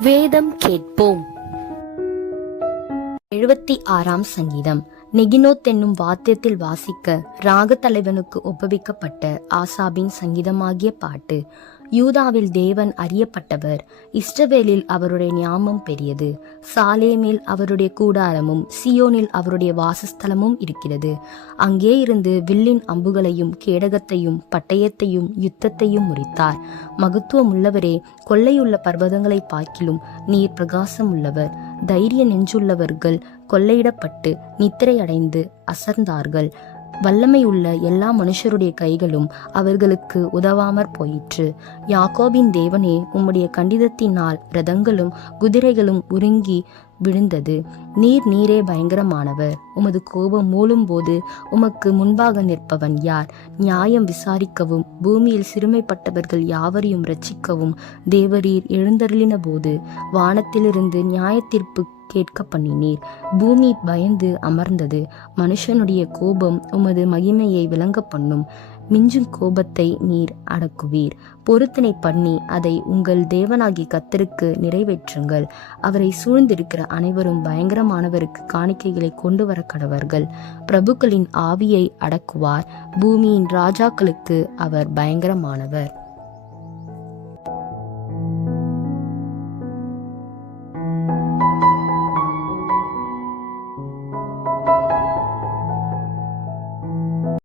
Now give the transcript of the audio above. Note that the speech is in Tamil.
வேதம் கேட்போம். 76ஆம் சங்கீதம். நெகினோத் என்னும் வாத்தியத்தில் வாசிக்க ராக தலைவனுக்கு ஒப்புவிக்கப்பட்ட ஆசாபின் சங்கீதமாகிய பாட்டு. யூதாவில் தேவன் அறியப்பட்டவர், இஸ்ரவேலில் அவருடைய ஞாபகம் பெரியது. சாலேமில் அவருடைய கூடாரமும் சியோனில் அவருடைய வாசஸ்தலமும் இருக்கிறது. அங்கே இருந்து வில்லின் அம்புகளையும் கேடகத்தையும் பட்டயத்தையும் யுத்தத்தையும் முறித்தார். மகத்துவம் உள்ளவரே, கொள்ளையுள்ள பர்வதங்களை பார்க்கிலும் நீர் பிரகாசம் உள்ளவர். தைரிய நெஞ்சுள்ளவர்கள் கொள்ளையிடப்பட்டு நித்திரையடைந்து அசர்ந்தார்கள். வல்லமை உள்ள எல்லா மனுஷருடைய கைகளும் அவர்களுக்கு உதவாமற் போயிற்று. யாக்கோபின் தேவனே, உம்முடைய கண்டிதத்தினால் ரதங்களும் குதிரைகளும் உருங்கி விழுந்தது. நீரே பயங்கரமானவர். உமது கோபம் மூழும் போது உமக்கு முன்பாக நிற்பவன் யார்? நியாயம் விசாரிக்கவும் பூமியில் சிறுமைப்பட்டவர்கள் யாவரையும் இரட்சிக்கவும் தேவரீர் எழுந்தருளின போது வானத்திலிருந்து நியாயத்தீர்ப்பு கேட்க பண்ணினீர். பூமி பயந்து அமர்ந்தது. மனுஷனுடைய கோபம் உமது மகிமையை விளங்க பண்ணும். மிஞ்சும் கோபத்தை நீர் அடக்குவீர். பொருத்தனை பண்ணி அதை உங்கள் தேவனாகி கர்த்தருக்கு நிறைவேற்றுங்கள். அவரை சூழ்ந்திருக்கிற அனைவரும் பயங்கரமானவருக்கு காணிக்கைகளை கொண்டு வர கடவர்கள். பிரபுக்களின் ஆவியை அடக்குவார். பூமியின் ராஜாக்களுக்கு அவர் பயங்கரமானவர்.